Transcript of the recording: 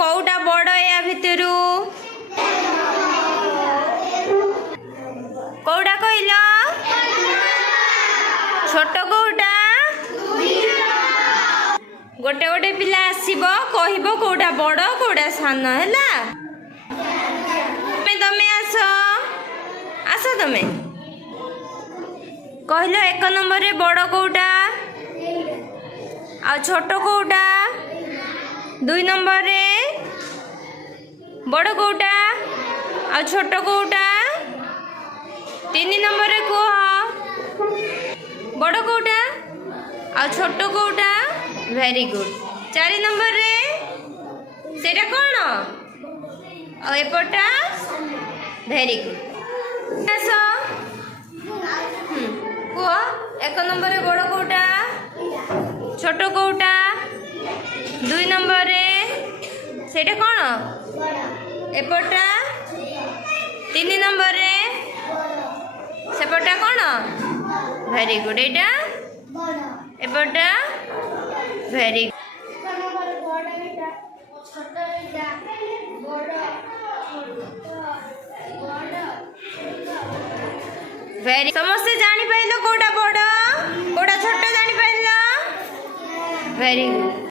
कौटा बड़ या भितर कौटा कहल छोट कौटा गोटे गोटे पिला आसीब कहब कौटा बड़ कौटा सान है तमें आस आस तमें कहल 1 नंबर रे बड़ कौटा आ छोट कौटा 2 नंबर रे बड़ कौटा आ छोट कौटा 3 नंबर रे कह बड़ कौटा आ छोट कौटा वेरी गुड 4 नंबर रे सेटा कौन आ एपटा वेरी गुड आस कह 1 नंबर रे बड़ कौटा छोट कौटा 2 नंबर रे सेटा कौन एपटा 3 नंबर रे सेपटा कौन वेरी गुड एटा एपटा वेरी वेरी समस्ते जानी पाइल कोटा बड़ कोटा छोट जानी पाइल वेरी गुड।